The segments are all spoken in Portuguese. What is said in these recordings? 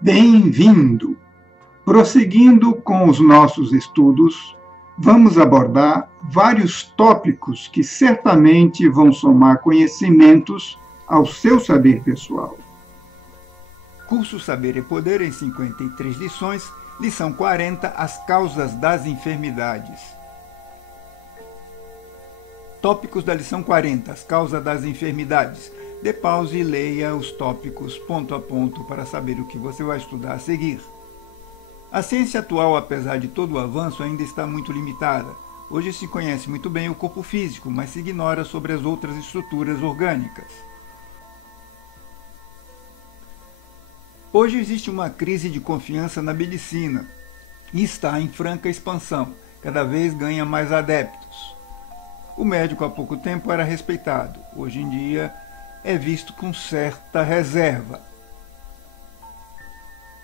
Bem-vindo! Prosseguindo com os nossos estudos, vamos abordar vários tópicos que certamente vão somar conhecimentos ao seu saber pessoal. Curso Saber e Poder em 53 lições, lição 40, as causas das enfermidades. Tópicos da lição 40, as causas das enfermidades. Dê pause e leia os tópicos ponto a ponto para saber o que você vai estudar a seguir. A ciência atual, apesar de todo o avanço, ainda está muito limitada. Hoje se conhece muito bem o corpo físico, mas se ignora sobre as outras estruturas orgânicas. Hoje existe uma crise de confiança na medicina e está em franca expansão, cada vez ganha mais adeptos. O médico há pouco tempo era respeitado, hoje em dia é visto com certa reserva.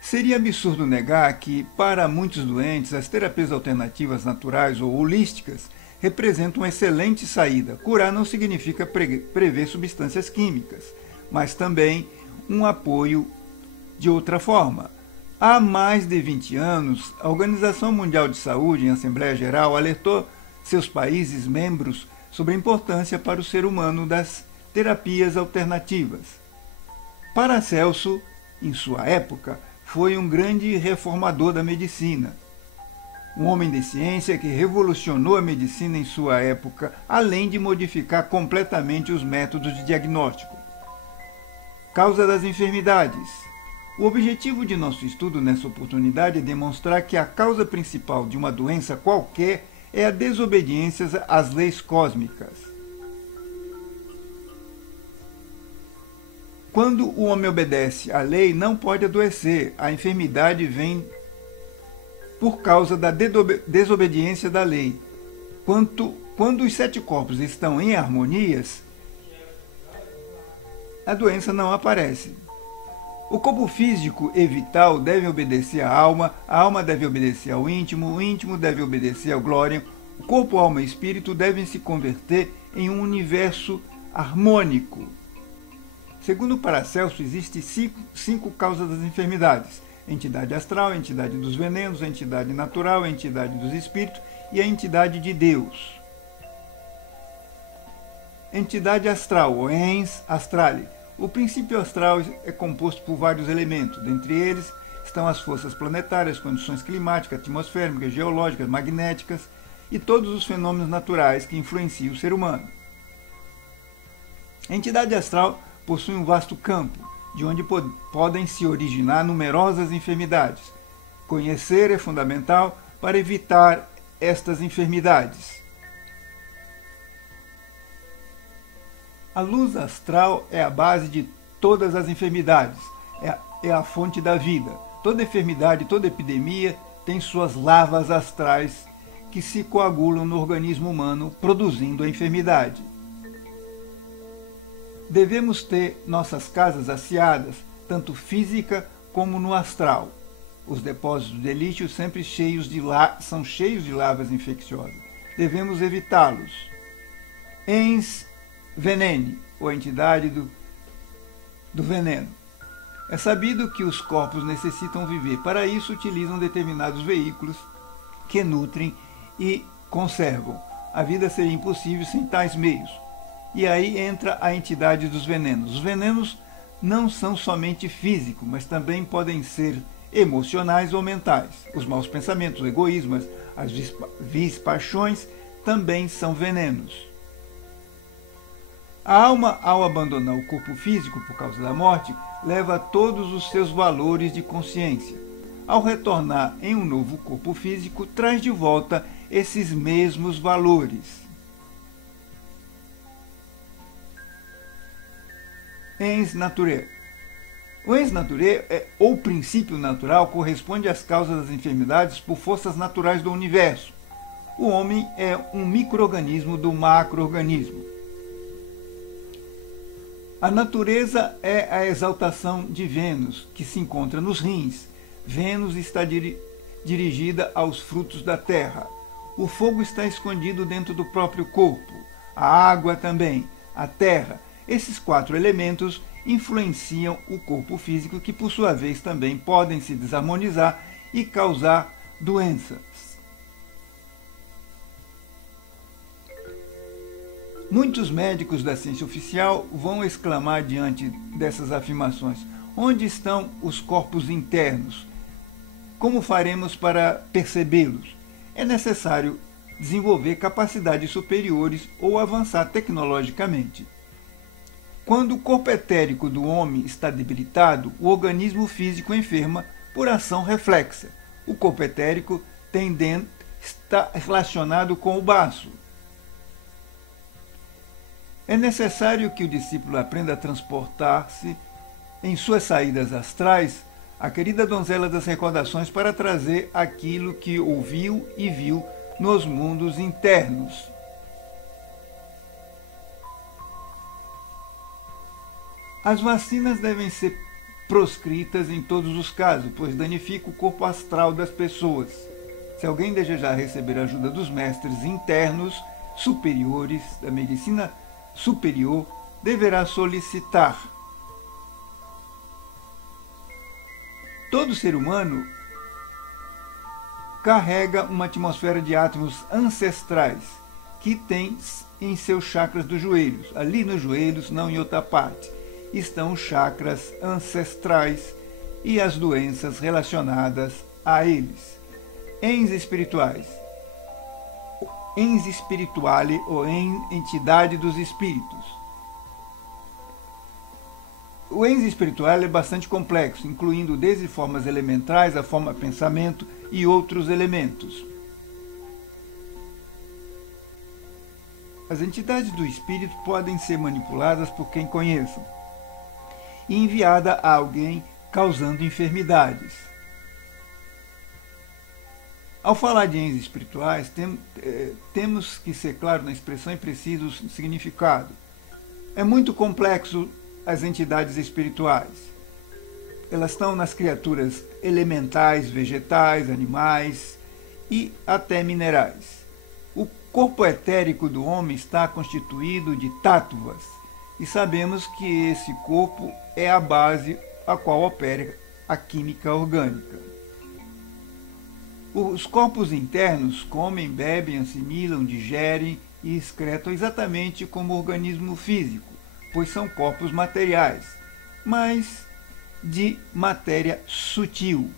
Seria absurdo negar que, para muitos doentes, as terapias alternativas naturais ou holísticas representam uma excelente saída. Curar não significa prever substâncias químicas, mas também um apoio de outra forma. Há mais de 20 anos, a Organização Mundial de Saúde, em Assembleia Geral, alertou seus países membros sobre a importância para o ser humano das terapias alternativas. Paracelso, em sua época, foi um grande reformador da medicina. Um homem de ciência que revolucionou a medicina em sua época, além de modificar completamente os métodos de diagnóstico. Causa das enfermidades. O objetivo de nosso estudo nessa oportunidade é demonstrar que a causa principal de uma doença qualquer é a desobediência às leis cósmicas. Quando o homem obedece à lei, não pode adoecer. A enfermidade vem por causa da desobediência da lei. Quando os 7 corpos estão em harmonias, a doença não aparece. O corpo físico e vital deve obedecer à alma, a alma deve obedecer ao íntimo, o íntimo deve obedecer ao glórium. O corpo, alma e espírito devem se converter em um universo harmônico. Segundo Paracelso, existem 5 causas das enfermidades: a entidade astral, a entidade dos venenos, a entidade natural, a entidade dos espíritos e a entidade de Deus. Entidade astral, ou ens astrale. O princípio astral é composto por vários elementos, dentre eles estão as forças planetárias, condições climáticas, atmosféricas, geológicas, magnéticas e todos os fenômenos naturais que influenciam o ser humano. A entidade astral possui um vasto campo, de onde podem se originar numerosas enfermidades. Conhecer é fundamental para evitar estas enfermidades. A luz astral é a base de todas as enfermidades, é a fonte da vida. Toda enfermidade, toda epidemia tem suas lavas astrais que se coagulam no organismo humano, produzindo a enfermidade. Devemos ter nossas casas asseadas, tanto física como no astral. Os depósitos de lixo sempre são cheios de lavas infecciosas. Devemos evitá-los. Ens venene, ou entidade do veneno. É sabido que os corpos necessitam viver. Para isso, utilizam determinados veículos que nutrem e conservam. A vida seria impossível sem tais meios. E aí entra a entidade dos venenos. Os venenos não são somente físicos, mas também podem ser emocionais ou mentais. Os maus pensamentos, o egoísmo, as vis paixões também são venenos. A alma, ao abandonar o corpo físico por causa da morte, leva todos os seus valores de consciência. Ao retornar em um novo corpo físico, traz de volta esses mesmos valores. Ens naturel. O ens naturel, ou princípio natural, corresponde às causas das enfermidades por forças naturais do universo. O homem é um micro-organismo do macro-organismo. A natureza é a exaltação de Vênus, que se encontra nos rins. Vênus está dirigida aos frutos da terra. O fogo está escondido dentro do próprio corpo. A água também. A terra. Esses 4 elementos influenciam o corpo físico, que por sua vez também podem se desarmonizar e causar doenças. Muitos médicos da ciência oficial vão exclamar diante dessas afirmações: onde estão os corpos internos? Como faremos para percebê-los? É necessário desenvolver capacidades superiores ou avançar tecnologicamente. Quando o corpo etérico do homem está debilitado, o organismo físico enferma por ação reflexa. O corpo etérico está relacionado com o baço. É necessário que o discípulo aprenda a transportar-se em suas saídas astrais a querida donzela das recordações para trazer aquilo que ouviu e viu nos mundos internos. As vacinas devem ser proscritas em todos os casos, pois danifica o corpo astral das pessoas. Se alguém desejar receber a ajuda dos mestres internos superiores da medicina superior, deverá solicitar. Todo ser humano carrega uma atmosfera de átomos ancestrais que tem em seus chakras dos joelhos. Ali nos joelhos, não em outra parte, estão os chakras ancestrais e as doenças relacionadas a eles. Ens espirituais. Ens spirituale ou entidade dos espíritos. O ens espiritual é bastante complexo, incluindo desde formas elementais, a forma pensamento e outros elementos. As entidades do espírito podem ser manipuladas por quem conheçam e enviada a alguém causando enfermidades. Ao falar de ens espirituais, temos que ser claros na expressão e preciso o significado. É muito complexo as entidades espirituais. Elas estão nas criaturas elementais, vegetais, animais e até minerais. O corpo etérico do homem está constituído de táttvas e sabemos que esse corpo é a base a qual opera a química orgânica. Os corpos internos comem, bebem, assimilam, digerem e excretam exatamente como o organismo físico, pois são corpos materiais, mas de matéria sutil.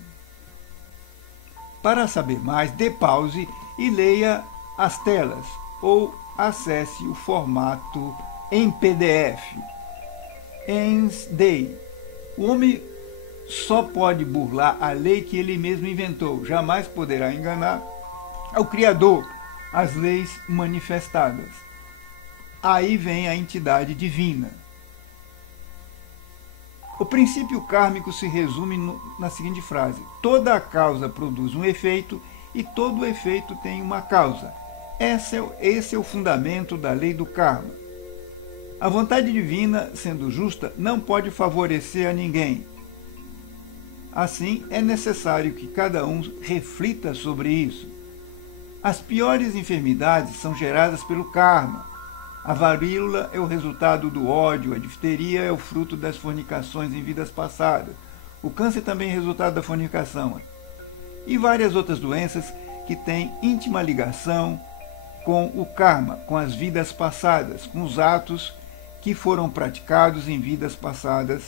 Para saber mais, dê pause e leia as telas ou acesse o formato em PDF. Ens Dei. O homem só pode burlar a lei que ele mesmo inventou, jamais poderá enganar ao Criador, as leis manifestadas. Aí vem a entidade divina. O princípio kármico se resume na seguinte frase: toda a causa produz um efeito e todo efeito tem uma causa. Esse é o fundamento da lei do karma. A vontade divina, sendo justa, não pode favorecer a ninguém. Assim, é necessário que cada um reflita sobre isso. As piores enfermidades são geradas pelo karma. A varíola é o resultado do ódio, a difteria é o fruto das fornicações em vidas passadas. O câncer também é resultado da fornicação. E várias outras doenças que têm íntima ligação com o karma, com as vidas passadas, com os atos que foram praticados em vidas passadas.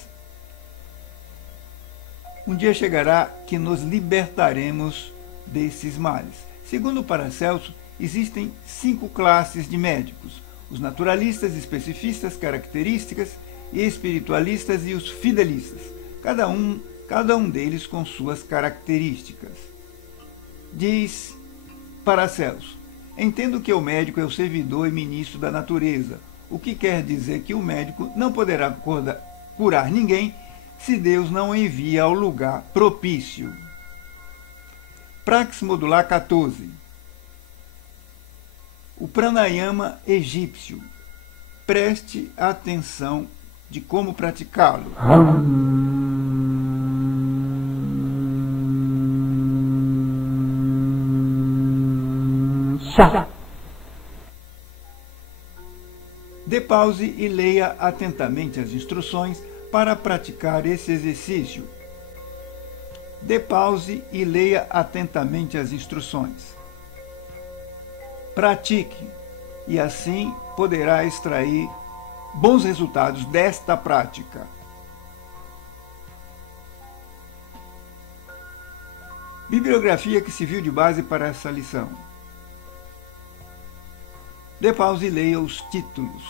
Um dia chegará que nos libertaremos desses males. Segundo Paracelso, existem 5 classes de médicos: os naturalistas, especificistas, características, espiritualistas e os fidelistas, cada um deles com suas características. Diz Paracelso: entendo que o médico é o servidor e ministro da natureza, o que quer dizer que o médico não poderá curar ninguém se Deus não o envia ao lugar propício. Praxis modular 14. O pranayama egípcio. Preste atenção de como praticá-lo. Dê pause e leia atentamente as instruções para praticar esse exercício. Dê pause e leia atentamente as instruções. Pratique e assim poderá extrair bons resultados desta prática. Bibliografia que serviu de base para essa lição. Dê pausa e leia os títulos,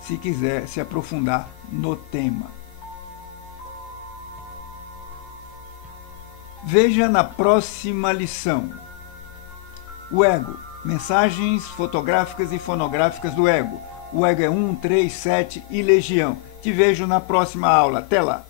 se quiser se aprofundar no tema. Veja na próxima lição. O ego. Mensagens fotográficas e fonográficas do ego. O ego é 1, 3, 7 e legião. Te vejo na próxima aula. Até lá!